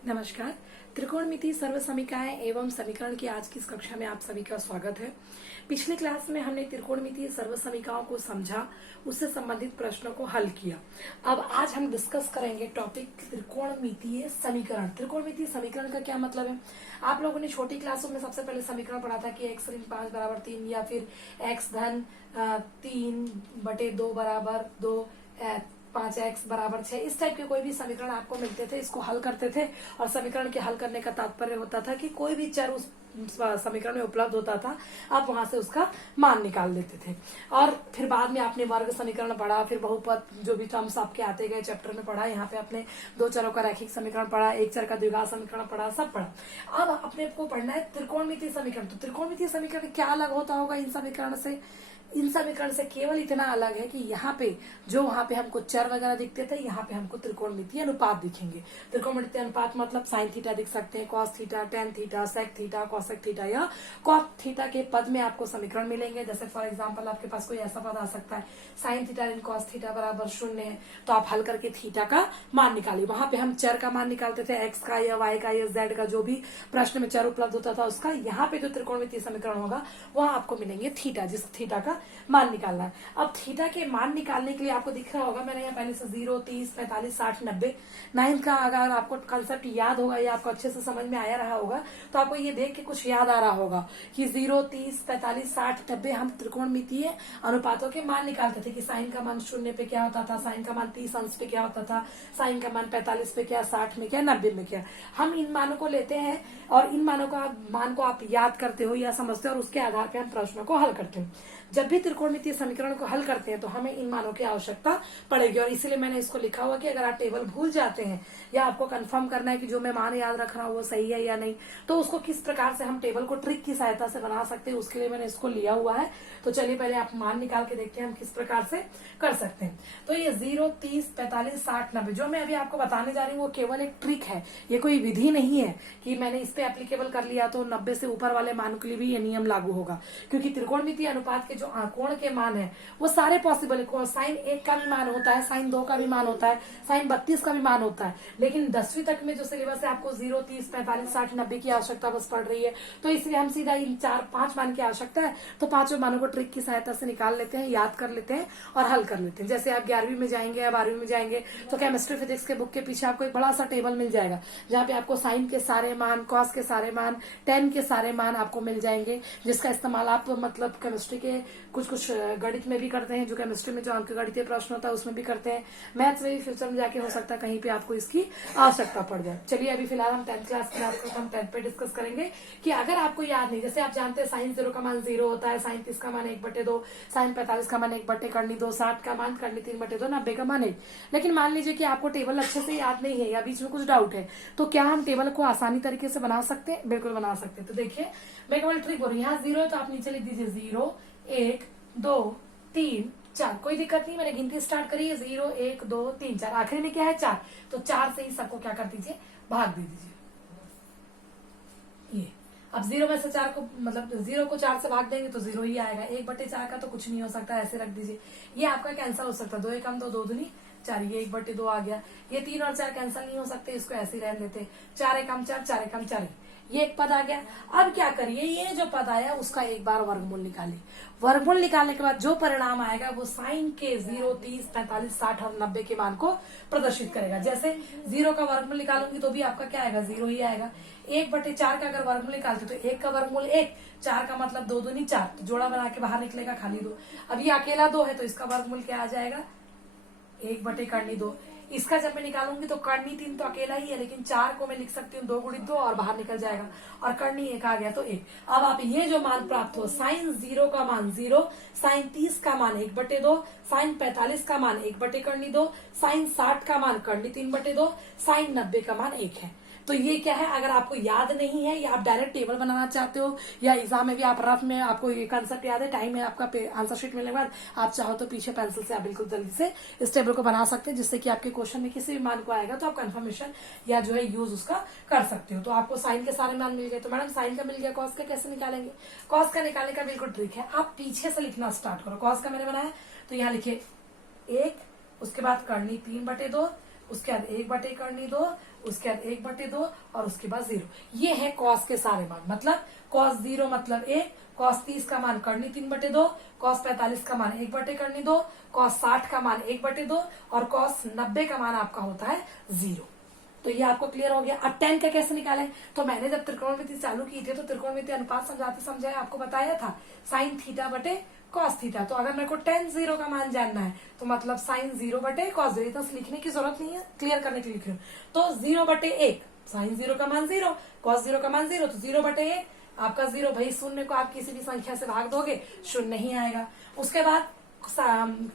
नमस्कार। त्रिकोणमिति सर्व समीकरण एवं समीकरण की आज की इस कक्षा में आप सभी का स्वागत है। पिछले क्लास में हमने त्रिकोणमितीय सर्व समीकरणों को समझा, उससे संबंधित प्रश्नों को हल किया। अब आज हम डिस्कस करेंगे टॉपिक त्रिकोणमितीय समीकरण। त्रिकोणमितीय समीकरण का क्या मतलब है? आप लोगों ने छोटी क्लासों में सबसे पहले समीकरण पढ़ा था कि x ऋण 5 बराबर 3 या फिर x धन 3/2 बराबर 2, 5x बराबर 6। इस टाइप के कोई भी समीकरण आपको मिलते थे, इसको हल करते थे। और समीकरण के हल करने का तात्पर्य होता था कि कोई भी चर उस समीकरण में उपलब्ध होता था, आप वहां से उसका मान निकाल लेते थे। और फिर बाद में आपने वर्ग समीकरण पढ़ा, फिर बहुपद जो भी टर्म्स आपके आते गए चैप्टर में पढ़ा। यहाँ पे आपने दो चरों का रैखिक समीकरण पढ़ा, एक चर का द्विघात समीकरण पढ़ा, सब पढ़ा। अब अपने को पढ़ना है त्रिकोणमितीय समीकरण। तो त्रिकोणमितीय समीकरण क्या अलग होता होगा इन समीकरण से? इन समीकरण से केवल इतना अलग है कि यहाँ पे जो वहां पे हमको चर वगैरह दिखते थे, यहाँ पे हमको त्रिकोणमितीय अनुपात दिखेंगे। त्रिकोणमितीय अनुपात मतलब साइन थीटा दिख सकते हैं, cos theta, tan theta, sec theta, cosec theta या कॉट थीटा के पद में आपको समीकरण मिलेंगे। जैसे फॉर एग्जाम्पल आपके पास कोई ऐसा पद आ सकता है साइन थीटा ऋण कॉस थीटा बराबर 0 है, तो आप हल करके थीटा का मान निकालिए। वहां पे हम चर का मान निकालते थे, एक्स का या वाई का या जेड का, जो भी प्रश्न में चर उपलब्ध होता था उसका। यहाँ पे जो त्रिकोणमितीय समीकरण होगा वहां आपको मिलेंगे थीटा, जिस थीटा का मान निकालना है। अब थीटा के मान निकालने के लिए आपको दिख रहा होगा, मैंने यहाँ पहले से 0, 30, 45, 60, 90 9 का अगर आपको कंसेप्ट याद होगा या आपको अच्छे से समझ में आया रहा होगा तो आपको ये देख के कुछ याद आ रहा होगा कि 0, 30, 45, 60, 90 हम त्रिकोणमितीय अनुपातों के मान निकालते थे कि साइन का मान 0 पे क्या होता था, साइन का मान 30 अंश पे क्या होता था, साइन का मान 45 पे क्या, 60 में क्या, 90 में क्या। हम इन मानों को लेते हैं और इन मान को आप याद करते हो या समझते हो और उसके आधार पर हम प्रश्नों को हल करते हैं। जब भी त्रिकोणमितीय समीकरण को हल करते हैं तो हमें इन मानों की आवश्यकता पड़ेगी। और इसीलिए मैंने इसको लिखा हुआ कि अगर आप टेबल भूल जाते हैं या आपको कंफर्म करना है कि जो मैं मान याद रख रहा हूँ वो सही है या नहीं, तो उसको किस प्रकार से हम टेबल को ट्रिक की सहायता से बना सकते हैं, उसके लिए मैंने इसको लिया हुआ है। तो चलिए पहले आप मान निकाल के देखते हैं हम किस प्रकार से कर सकते हैं। तो ये 0, 30, 45, 60, 90 जो मैं अभी आपको बताने जा रही हूँ वो केवल एक ट्रिक है, ये कोई विधि नहीं है कि मैंने इस पे एप्लीकेबल कर लिया तो 90 से ऊपर वाले मान के लिए भी ये नियम लागू होगा। क्योंकि त्रिकोणमितीय अनुपात के जो कोण के मान है वो सारे पॉसिबल है। साइन 1 का भी मान होता है, साइन 2 का भी मान होता है, साइन 32 का भी मान होता है। लेकिन 10वीं तक में जो सिलेबस है आपको 0, 30, 45, 60, 90 की आवश्यकता बस पड़ रही है। तो इसलिए हम सीधा इन 4-5 मान की आवश्यकता है तो पांचों मानों को ट्रिक की सहायता से निकाल लेते हैं, याद कर लेते हैं और हल कर लेते हैं। जैसे आप 11वीं में जाएंगे या 12वीं में जाएंगे तो केमिस्ट्री फिजिक्स के बुक के पीछे आपको एक बड़ा सा टेबल मिल जाएगा जहाँ पे आपको साइन के सारे मान, कॉस के सारे मान, टेन के सारे मान आपको मिल जाएंगे, जिसका इस्तेमाल आप मतलब केमिस्ट्री के कुछ गणित में भी करते हैं, जो केमिस्ट्री में जो अंक गणितीय प्रश्न होता है उसमें भी करते हैं, मैथ्स में भी फ्यूचर में जाके हो सकता है कहीं पे आपको इसकी आवश्यकता पड़ जाए। चलिए अभी फिलहाल हम 10th क्लास में आपको हम 10th पे डिस्कस करेंगे कि अगर आपको याद नहीं, जैसे आप जानते हैं साइन 0 का मान 0 होता है, साइन 30 का मान 1/2, साइन 45 का मान 1/2, 60 का मान 3/2, 90 का मान 1। लेकिन मान लीजिए कि आपको टेबल अच्छे से याद नहीं है या बीच में कुछ डाउट है, तो क्या हम टेबल को आसानी तरीके से बना सकते हैं? बिल्कुल बना सकते हैं। तो देखिए मैं केवल ट्रिक बोल रही हूँ, यहाँ 0 है तो आप नीचे लिख दीजिए 0, 1, 2, 3, 4, कोई दिक्कत नहीं। मैंने गिनती स्टार्ट करी है 0, 1, 2, 3, 4, आखिरी में क्या है 4, तो 4 से ही सबको क्या कर दीजिए, भाग दे दीजिए। ये अब 0 में से 4 को मतलब 0 को 4 से भाग देंगे तो 0 ही आएगा। 1/4 का तो कुछ नहीं हो सकता, ऐसे रख दीजिए। ये आपका कैंसिल हो सकता है, 2 एकम 2, 2 दूनी 4, ये 1/2 आ गया। ये 3 और 4 कैंसिल नहीं हो सकते, इसको ऐसे ही रहने देते। 4 एकम 4, 4 एकम 4, ये एक पद आ गया। अब क्या करिए, ये जो पद आया उसका एक बार वर्गमूल निकालिए। वर्गमूल निकालने के बाद जो परिणाम आएगा वो साइन के 0, 30, 45, 60 और 90 के मान को प्रदर्शित करेगा। जैसे 0 का वर्गमूल निकालूंगी तो भी आपका क्या आएगा, 0 ही आएगा। 1/4 का अगर वर्गमूल निकालते तो 1 का वर्गमूल 1, 4 का मतलब 2 दूनी 4, तो जोड़ा बना के बाहर निकलेगा खाली 2। अब ये अकेला 2 है तो इसका वर्गमूल क्या आ जाएगा, 1/2। इसका जब मैं निकालूंगी तो कर्णी 3 तो अकेला ही है, लेकिन 4 को मैं लिख सकती हूँ 2 × 2 और बाहर निकल जाएगा, और कर्णी 1 आ गया तो 1। अब आप ये जो मान प्राप्त हो, साइन 0 का मान 0, साइन 30 का मान 1/2, साइन 45 का मान 1/2, साइन 60 का मान कर्णी 3/2, साइन 90 का मान 1 है। तो ये क्या है, अगर आपको याद नहीं है या आप डायरेक्ट टेबल बनाना चाहते हो या एग्जाम में भी आप रफ में आपको ये कंसेप्ट याद है, टाइम है आपका आंसर शीट मिलने के बाद, आप चाहो तो पीछे पेंसिल से आप बिल्कुल जल्दी से इस टेबल को बना सकते हैं, जिससे कि आपके क्वेश्चन में किसी भी मान को आएगा तो आप कंफर्मेशन या जो है यूज उसका कर सकते हो। तो आपको साइन के सारे मान मिल गए, तो मैडम साइन का मिल गया, कॉस का कैसे निकालेंगे? कॉस का निकालने का बिल्कुल ट्रिक है, आप पीछे से लिखना स्टार्ट करो। कॉस का मैंने बनाया तो यहाँ लिखे 1, उसके बाद कर्णी 3/2, उसके बाद 1/2 उसके बाद 1/2 और उसके बाद 0। ये है कॉस के सारे मान। मतलब कॉस 0 मतलब 1, कॉस 30 का मान करनी 3/2, कॉस 45 का मान 1/2, कॉस 60 का मान 1/2 और कॉस 90 का मान आपका होता है 0। तो ये आपको क्लियर हो गया। अब tan का कैसे निकालें? तो मैंने जब त्रिकोणमिति चालू की थी तो त्रिकोणमिति अनुपात समझाते समझाए आपको बताया था साइन थीटा बटे कॉस थीटा। तो अगर मेरे को tan 0 का मान जानना है तो मतलब साइन 0 बटे कॉस 0, तो लिखने की जरूरत नहीं है, क्लियर करने के लिए लिख रही हूँ। तो 0/1, साइन 0 का मान 0, कॉस 0 का मान 0, तो 0/1 आपका 0। भाई शून्य को आप किसी भी संख्या से भाग दोगे शून्य नहीं आएगा। उसके बाद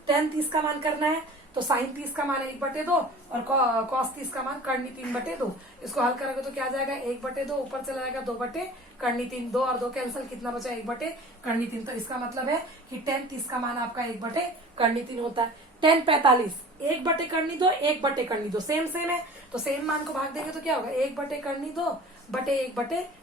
tan 30 का मान करना है तो साइन 30 का मान 1/2 और कॉस 30 का मान करनी 3/2। इसको हल करोगे तो क्या जाएगा 1/2, ऊपर चला जाएगा 2/3, 2 और 2 कैंसिल, कितना बचा 1/3। तो इसका मतलब है कि tan 30 का मान आपका 1/3 होता है। tan 45 1/2, 1/2 सेम है, तो सेम मान को भाग देंगे तो क्या होगा 1/2 बटे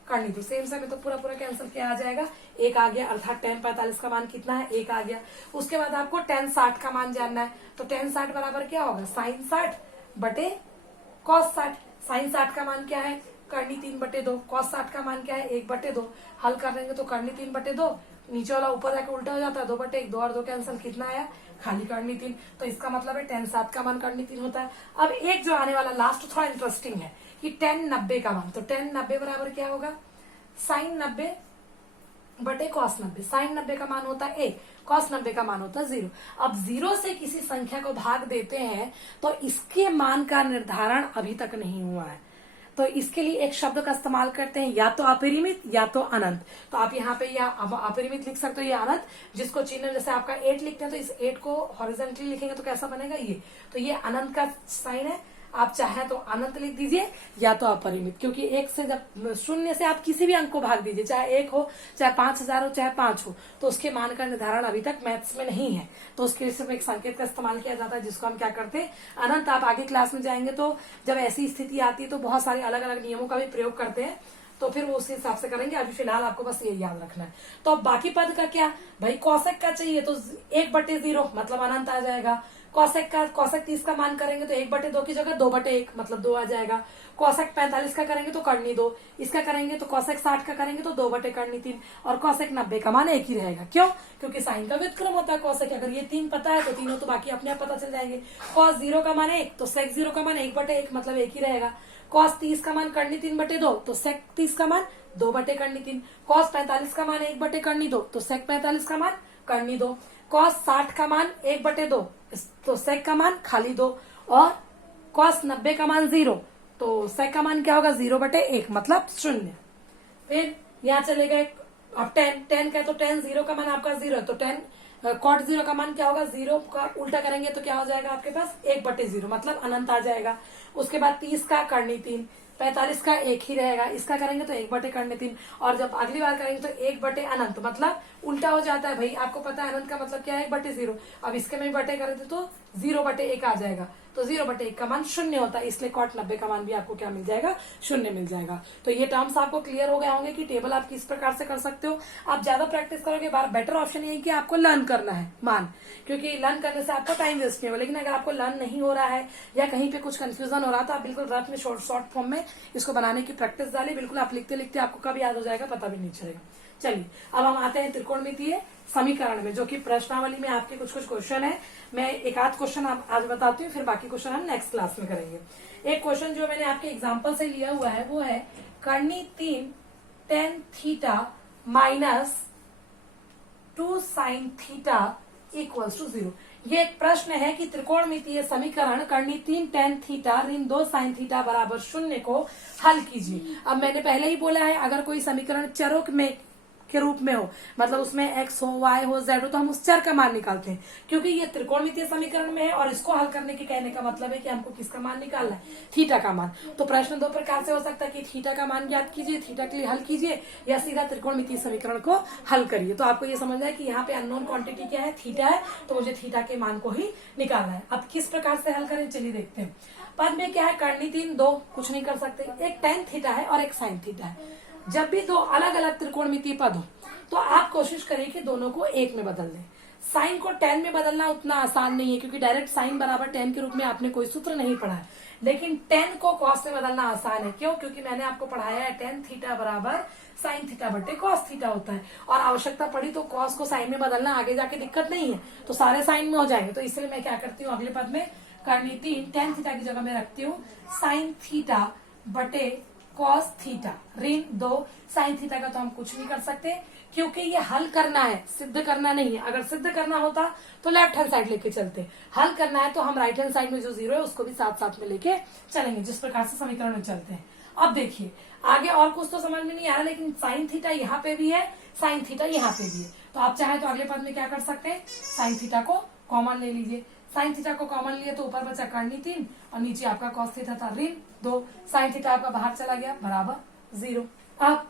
1/2 सेम है, तो पूरा कैंसिल क्या आ जाएगा 1 आ गया। अर्थात tan 45 का मान कितना है 1 आ गया। उसके बाद आपको tan 60 का मान जानना है तो tan 60 बराबर क्या होगा साइन 60 बटे कॉस 60। साइन 60 का मान क्या है करनी 3/2, कॉस 60 का मान क्या है 1/2। हल कर देंगे तो करनी 3/2, नीचे वाला ऊपर जाकर उल्टा हो जाता है 2/1, 2 और 2 कैंसिल, कितना आया खाली करनी 3। तो इसका मतलब है tan 60 का मान करनी 3 होता है। अब एक जो आने वाला लास्ट थोड़ा इंटरेस्टिंग है कि tan 90 का मान, तो tan 90 बराबर क्या होगा साइन 90 बटे कॉस 90। साइन 90 का मान होता है 1, कॉस 90 का मान होता है 0। अब 0 से किसी संख्या को भाग देते हैं तो इसके मान का निर्धारण अभी तक नहीं हुआ है, तो इसके लिए एक शब्द का इस्तेमाल करते हैं, या तो अपरिमित या तो अनंत। तो आप यहाँ पे या अपरिमित लिख सकते हो या अनंत, जिसको चिन्ह जैसे आपका 8 लिखते हैं तो इस 8 को हॉरिजॉन्टली लिखेंगे तो कैसा बनेगा ये, तो ये अनंत का साइन है। आप चाहे तो अनंत लिख दीजिए या तो अपरिमित, क्योंकि 1 से जब शून्य से आप किसी भी अंक को भाग दीजिए, चाहे 1 हो, चाहे 5000 हो, चाहे 5 हो, तो उसके मान का निर्धारण अभी तक मैथ्स में नहीं है। तो उसके लिए सिर्फ एक संकेत का इस्तेमाल किया जाता है जिसको हम क्या करते हैं अनंत। आप आगे क्लास में जाएंगे तो जब ऐसी स्थिति आती है तो बहुत सारे अलग अलग नियमों का भी प्रयोग करते हैं, तो फिर वो उसी हिसाब से करेंगे। अभी फिलहाल आपको बस ये याद रखना है। तो अब बाकी पद का क्या, भाई कौशिक का चाहिए तो 1/0 मतलब अनंत आ जाएगा। कौशिक 30 का मान करेंगे तो 1/2 की जगह 2/1 मतलब 2 आ जाएगा। कौशिक 45 का करेंगे तो करनी 2, इसका करेंगे तो कौशिक 60 का करेंगे तो 2/3 और कौशिक 90 का मान 1 ही रहेगा। क्यों? क्योंकि साइन का व्युत्क्रम होता है कौशिक। अगर ये 3 पता है तो तीनों तो बाकी अपने आप पता चल जाएंगे। कॉस 0 का मान 1 तो सेक 0 का मान 1/1 मतलब 1 ही रहेगा। कॉस 30 का मान करनी 3/2 तो सेक 30 का मान 2/3। कॉस 45 का मान 1/2 तो सेक 45 का मान करनी 2। कॉस 60 का मान 1/2 तो सेक का मान खाली 2 और कॉस 90 का मान 0 तो सेक का मान क्या होगा 0/1 मतलब 0। फिर यहाँ चले गए अब tan का, तो tan 0 का मान आपका 0 है तो tan cot 0 का मान क्या होगा 0 का उल्टा करेंगे तो क्या हो जाएगा आपके पास 1/0 मतलब अनंत आ जाएगा। उसके बाद 30 का करनी 3, 45 का 1 ही रहेगा, इसका करेंगे तो 1/3 और जब अगली बार करेंगे तो 1 अनंत मतलब उल्टा हो जाता है। भाई आपको पता है अनंत का मतलब क्या है 1/0। अब इसके में बटे करेंगे तो 0/1 आ जाएगा, तो 0/1 का मान 0 होता है, इसलिए cot 90 का मान भी आपको क्या मिल जाएगा 0 मिल जाएगा। तो ये टर्म्स आपको क्लियर हो गए होंगे कि टेबल आप किस प्रकार से कर सकते हो। आप ज्यादा प्रैक्टिस करोगे बार बेटर ऑप्शन ये है कि आपको लर्न करना है मान, क्योंकि लर्न करने से आपका टाइम वेस्ट नहीं होगा। लेकिन अगर आपको लर्न नहीं हो रहा है या कहीं पे कुछ कंफ्यूजन हो रहा तो आप बिल्कुल रफ में शॉर्ट फॉर्म में इसको बनाने की प्रैक्टिस डालिए। बिल्कुल आप लिखते लिखते आपको कब याद हो जाएगा पता भी नहीं चलेगा। चलिए अब हम आते हैं त्रिकोणमितीय समीकरण में, जो कि प्रश्नावली में आपके कुछ क्वेश्चन है। मैं एक आध क्वेश्चन आज बताती हूँ, फिर बाकी क्वेश्चन हम नेक्स्ट क्लास में करेंगे। एक क्वेश्चन जो मैंने आपके एग्जाम्पल से लिया हुआ है वो है करनी 3 tan theta minus 2 sin theta equals to 0। ये एक प्रश्न है कि त्रिकोणमितीय समीकरण करनी 3 tan थीटा ऋण 2 sin थीटा बराबर 0 को हल कीजिए। अब मैंने पहले ही बोला है अगर कोई समीकरण चरों में के रूप में हो, मतलब उसमें x हो, y हो, z हो, तो हम उस चर का मान निकालते हैं। क्योंकि ये त्रिकोणमितीय समीकरण में है और इसको हल करने के कहने का मतलब है कि हमको किसका मान निकालना है थीटा का मान। तो प्रश्न दो प्रकार से हो सकता है कि थीटा का मान ज्ञात कीजिए, थीटा के लिए हल कीजिए, या सीधा त्रिकोणमितीय समीकरण को हल करिए। तो आपको ये समझना है कि यहाँ पे अननोन क्वांटिटी क्या है थीटा है, तो मुझे थीटा के मान को ही निकालना है। अब किस प्रकार से हल करें चलिए देखते हैं। पद में क्या है करनी 3 2 कुछ नहीं कर सकते, एक tan थीटा है और एक sin थीटा है। जब भी दो अलग अलग त्रिकोणमितीय पद हो तो आप कोशिश करें कि दोनों को एक में बदल दें। साइन को tan में बदलना उतना आसान नहीं है, क्योंकि डायरेक्ट साइन बराबर tan के रूप में आपने कोई सूत्र नहीं पढ़ा है। लेकिन tan को cos में बदलना आसान है। क्यों? क्योंकि मैंने आपको पढ़ाया है tan थीटा बराबर साइन थीटा बटे cos थीटा होता है, और आवश्यकता पड़ी तो cos को साइन में बदलना आगे जाके दिक्कत नहीं है, तो सारे साइन में हो जाएंगे। तो इसलिए मैं क्या करती हूँ, अगले पद में करनी 3 tan थीटा की जगह मैं रखती हूँ साइन थीटा बटे cos थीटा ऋण 2 साइन थीटा का तो हम कुछ नहीं कर सकते, क्योंकि ये हल करना है, सिद्ध करना नहीं है। अगर सिद्ध करना होता तो लेफ्ट हैंड साइड लेके चलते, हल करना है तो हम राइट हैंड साइड में जो 0 है उसको भी साथ साथ में लेके चलेंगे, जिस प्रकार से समीकरण में चलते हैं। अब देखिए आगे और कुछ तो समझ में नहीं आ रहा, लेकिन साइन थीटा यहाँ पे भी है, साइन थीटा यहाँ पे भी है, तो आप चाहे तो अगले पद में क्या कर सकते हैं, साइन थीटा को कॉमन ले लीजिए। साइन थीटा को कॉमन लिए तो ऊपर बचा करनी 3 और नीचे आपका cos थीटा था ऋण 2, साइन थीटा आपका बाहर चला गया बराबर 0। अब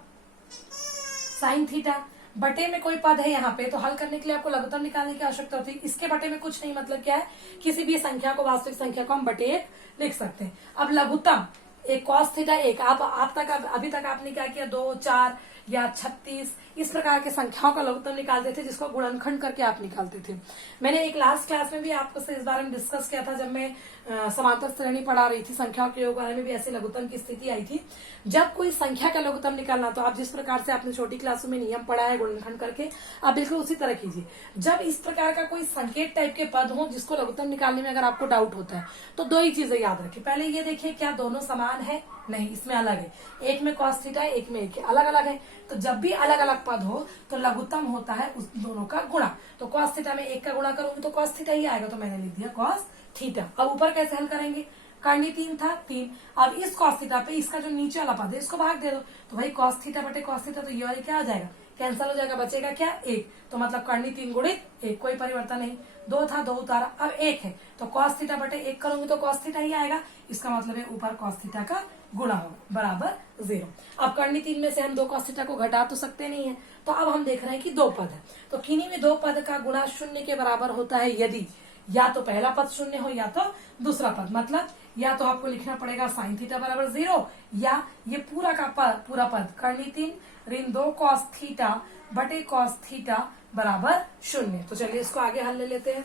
साइन थीटा बटे में कोई पद है यहाँ पे, तो हल करने के लिए आपको लघुत्तम निकालने की आवश्यकता होती है। इसके बटे में कुछ नहीं, मतलब क्या है, किसी भी संख्या को, वास्तविक संख्या को हम बटे 1 लिख सकते हैं। अब लघुत्तम एक cos थीटा 1, आप तक अभी तक आपने क्या किया, 2, 4 या 36 इस प्रकार के संख्याओं का लघुत्तम निकालते थे, जिसको गुणनखंड करके आप निकालते थे। मैंने एक लास्ट क्लास में भी आपको से इस बारे में डिस्कस किया था, जब मैं समांतर श्रेणी पढ़ा रही थी, संख्याओं के योग वाले में भी ऐसे लघुत्तम की स्थिति आई थी। जब कोई संख्या का लघुत्तम निकालना, तो आप जिस प्रकार से आपने छोटी क्लासों में नियम पढ़ा है गुणनखंड करके, आप बिल्कुल उसी तरह कीजिए। जब इस प्रकार का कोई संकेत टाइप के पद हो जिसको लघुत्तम निकालने में अगर आपको डाउट होता है, तो 2 ही चीजें याद रखें। पहले ये देखिए क्या दोनों समान है, नहीं, इसमें अलग है, एक में cos थीटा है, एक में एक है, अलग अलग है। तो जब भी अलग अलग पद हो तो लघुत्तम होता है उस दोनों का गुणा। तो cos थीटा में 1 का गुणा करूंगी तो cos थीटा ही आएगा, तो मैंने लिख दिया cos थीटा। अब ऊपर कैसे हल करेंगे, करनी 3 था 3, अब इस cos थीटा पे इसका जो नीचे वाला पद है इसको भाग दे दो, तो भाई cos थीटा बटे cos थीटा, तो ये वाली क्या आ जाएगा, कैंसिल हो जाएगा, बचेगा क्या 1, तो मतलब करनी 3 गुणित 1, कोई परिवर्तन नहीं। 2 था 2 उतारा, अब 1 है, तो cos थीटा बटे 1 करूंगी तो cos थीटा ही आएगा, इसका मतलब है ऊपर cos थीटा का गुणा होगा बराबर 0। अब करनी 3 में से हम 2 cos थीटा को घटा तो सकते नहीं है, तो अब हम देख रहे हैं कि 2 पद है, तो किन्हीं में 2 पद का गुणा 0 के बराबर होता है यदि या तो पहला पद 0 हो या तो दूसरा पद, मतलब या तो आपको लिखना पड़ेगा साइन थीटा बराबर 0, या ये पूरा पद करनी 3 ऋण 2 cos थीटा बटे cos थीटा बराबर 0। तो चलिए इसको आगे हल ले लेते हैं।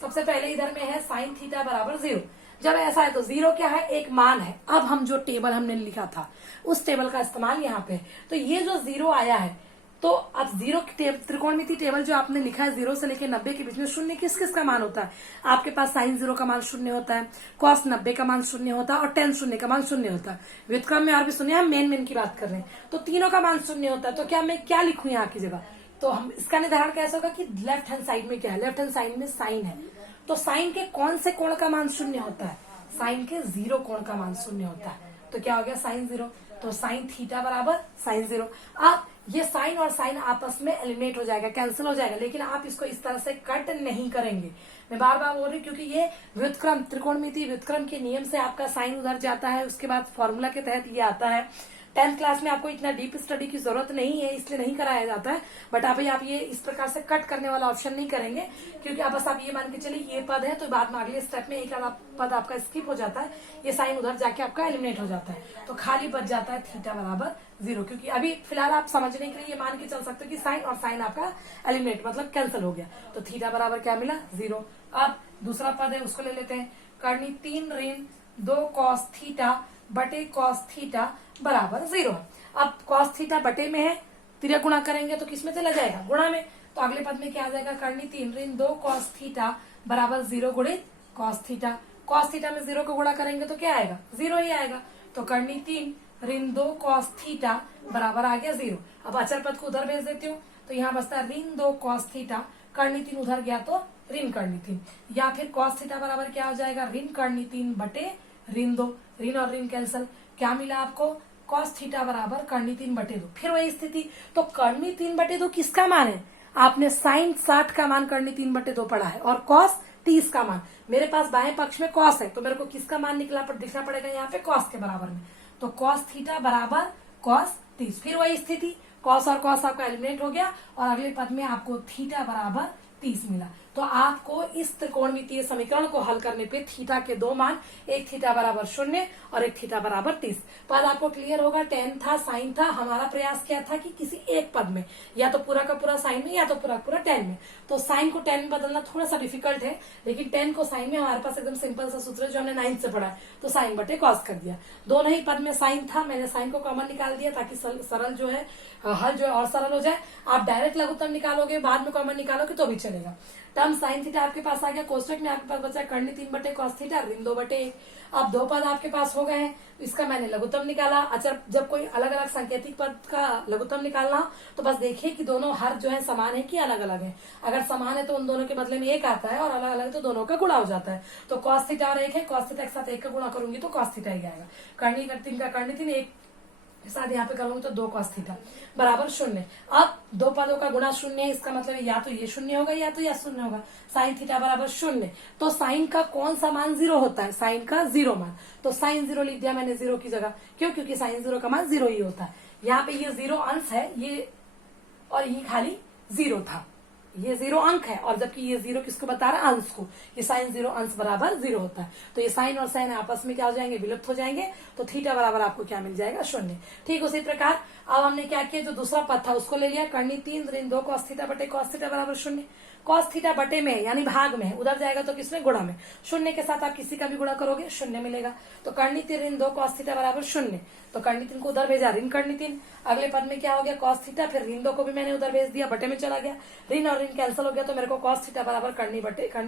सबसे पहले इधर में है साइन थीटा बराबर 0। जब ऐसा है तो 0 क्या है, एक मान है। अब हम जो टेबल हमने लिखा था उस टेबल का इस्तेमाल यहाँ पे, तो ये जो 0 आया है, तो अब 0 त्रिकोणमिति टेबल जो आपने लिखा है 0 से लेकर 90 के बीच में 0 किस किस का मान होता है, आपके पास साइन 0 का मान 0 होता है, cos 90 का मान 0 होता है और tan 0 का मान 0 होता है। व्युत्क्रम में और भी 0, हम मेन की बात कर रहे हैं, तो तीनों का मान 0 होता है। तो क्या मैं क्या लिखूं यहाँ की जगह, तो हम इसका निर्धारण कैसे होगा कि लेफ्ट हैंड साइड में क्या है, लेफ्ट हैंड साइड में साइन है, तो साइन के कौन से कोण का मान 0 होता है, साइन के 0 कोण का मान 0 होता है। तो क्या हो गया साइन 0, तो साइन थीटा बराबर साइन 0। अब ये साइन और साइन आपस में एलिमिनेट हो जाएगा, कैंसिल हो जाएगा, लेकिन आप इसको इस तरह से कट नहीं करेंगे। मैं बार बार बोल रही हूँ क्योंकि ये व्युत्क्रम त्रिकोणमिति व्युत्क्रम के नियम से आपका साइन उधर जाता है, उसके बाद फॉर्मूला के तहत ये आता है। 10th क्लास में आपको इतना डीप स्टडी की जरूरत नहीं है, इसलिए नहीं कराया जाता है, बट अभी आप ये इस प्रकार से कट करने वाला ऑप्शन नहीं करेंगे, क्योंकि अब बस आप ये मान के चलिए ये पद है, तो बाद में अगले स्टेप में एक पद आपका स्किप हो जाता है, ये साइन उधर जाके आपका एलिमिनेट हो जाता है, तो खाली बच जाता है थीटा बराबर 0। क्योंकि अभी फिलहाल आप समझने के लिए ये मान के चल सकते हो कि साइन और साइन आपका एलिमिनेट मतलब कैंसिल हो गया, तो थीटा बराबर क्या मिला 0। अब दूसरा पद है उसको ले लेते हैं, करनी 3 ऋण 2 cos थीटा बटे cos थीटा बराबर 0। अब cos थीटा बटे में है, तिर्यक गुणा करेंगे तो किसमें चला जाएगा, गुणा में, तो अगले पद में क्या आ जाएगा, करनी 3 ऋण 2 cos थीटा बराबर 0 गुणित cos थीटा। cos थीटा में 0 को गुणा करेंगे तो क्या आएगा, 0 ही आएगा, तो करनी 3 ऋण 2 cos थीटा बराबर आ गया 0। अब अचर पद को उधर भेज देती हूँ, तो यहाँ बचता है ऋण 2 cos थीटा, करनी 3 उधर गया तो ऋण करनी 3, या फिर cos थीटा बराबर क्या हो जाएगा, ऋण करनी 3 बटे ऋण 2, ऋण और ऋण कैंसल, क्या मिला आपको, cos थीटा बराबर करनी 3 बटे 2। फिर वही स्थिति, तो करनी 3 बटे 2 किसका मान है, आपने साइन 60 का मान करनी 3 बटे 2 पढ़ा है और cos 30 का मान, मेरे पास बाएं पक्ष में cos है, तो मेरे को किसका मान दिखना पड़ेगा यहाँ पे cos के बराबर में, तो cos थीटा बराबर cos 30। फिर वही स्थिति, cos और cos आपका एलिमिनेट हो गया और अगले पद में आपको थीटा बराबर 30 मिला। तो आपको इस त्रिकोणमितीय समीकरण को हल करने पे थीटा के दो मान, एक थीटा बराबर 0 और एक थीटा बराबर 30 पद आपको क्लियर होगा। टेन था, साइन था, हमारा प्रयास क्या था कि किसी एक पद में, या तो पूरा का पूरा साइन में या तो पूरा पूरा टेन में। तो साइन को टेन में बदलना थोड़ा सा डिफिकल्ट है, लेकिन टेन को साइन में हमारे पास एकदम सिंपल सा सूत्र है जो हमने 9th से पढ़ा है, तो साइन बटे कॉस कर दिया। दोनों ही पद में साइन था, मैंने साइन को कॉमन निकाल दिया ताकि सरल जो है हल जो है और सरल हो जाए। आप डायरेक्ट लघुत्तम निकालोगे, बाद में कॉमन निकालोगे तो भी चलेगा। टर्म साइन थीटा आपके पास आ गया, कोष्टक में आपके पास बचा कर्णी 3 बटे कॉस थीटा, ऋण 2 बटे 1। अब दो पद आपके पास हो गए हैं, इसका मैंने लघुत्तम निकाला। अच्छा, जब कोई अलग अलग सांकेतिक पद का लघुत्तम निकालना हो तो बस देखिए कि दोनों हर जो है समान है कि अलग अलग है। अगर समान है तो उन दोनों के बदले में एक आता है, और अलग अलग है तो दोनों का गुणा हो जाता है। तो कॉस थीटा और 1 है, कॉस थीटा के साथ 1 का गुणा करूंगी तो कॉस थीटा ही आएगा। कर्णी 3 का कर्णी 3, 1 साथ यहाँ पे करूंगी तो 2 कॉस थीटा बराबर 0। अब दो पदों का गुणा 0 है, इसका मतलब या तो ये 0 होगा या तो यह 0 होगा। साइन थीटा बराबर 0, तो साइन का कौन सा मान 0 होता है? साइन का 0 मान। तो साइन 0 लिख दिया मैंने 0 की जगह, क्यों? क्योंकि साइन 0 का मान 0 ही होता है। यहाँ पे ये 0 अंश है, ये और ये खाली 0 था, ये 0 अंक है, और जबकि ये 0 किसको बता रहा है? अंश को। ये साइन 0 अंश बराबर 0 होता है, तो ये साइन और साइन आपस में क्या हो जाएंगे? विलुप्त हो जाएंगे। तो थीटा बराबर आपको क्या मिल जाएगा? 0। ठीक उसी प्रकार अब हमने क्या किया, जो दूसरा पद था उसको ले लिया, कर्णी 3 ऋण 2 कॉस थीटा बटे कॉस थीटा बराबर 0। कॉस थीटा बटे में यानी भाग में, उधर जाएगा तो किसमें? गुणा में। 0 के साथ आप किसी का भी गुणा करोगे 0 मिलेगा। तो कर्णी 3 ऋण 2 कॉस थीटा बराबर 0, तो कर्णी 3 को उधर भेजा, ऋण कर्णी 3। अगले पद में क्या हो गया? कॉस थीटा, फिर ऋण 2 को भी मैंने उधर भेज दिया, बटे में चला गया। ऋण और ऋण कैंसिल हो गया, तो मेरे को कॉस थीटा बराबर कर्णी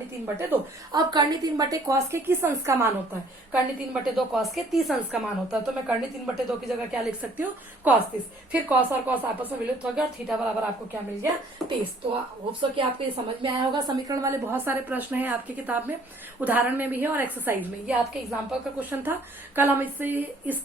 3 बटे 2। अब कर्णी 3 बटे कॉस के किस अंश का मान होता है? कर्णी 3 बटे 2 कॉस के 30 अंश का मान होता है। तो मैं कर्णी 3 बटे 2 की जगह क्या लिख सकती हूँ? कॉस 30। फिर कॉस और कॉस आपस में विलुप्त हो गया और थीटा बराबर आपको क्या मिल गया? 30। तो होप सो कि आपको ये समझ में आया होगा। समीकरण वाले बहुत सारे प्रश्न है आपकी किताब में, उदाहरण में भी है और एक्सरसाइज में। ये आपके एग्जाम्पल का क्वेश्चन था। कल हम इस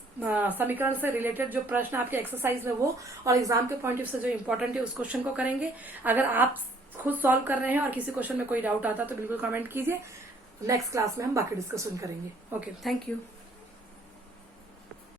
समीकरण से रिलेटेड जो प्रश्न आपके एक्सरसाइज में वो और एग्जाम के पॉइंट ऑफ से जो इम्पोर्टेंट है उस क्वेश्चन को करेंगे। अगर आप खुद सॉल्व कर रहे हैं और किसी क्वेश्चन में कोई डाउट आता है तो बिल्कुल कमेंट कीजिए। नेक्स्ट क्लास में हम बाकी डिस्कशन करेंगे। Okay, thank you.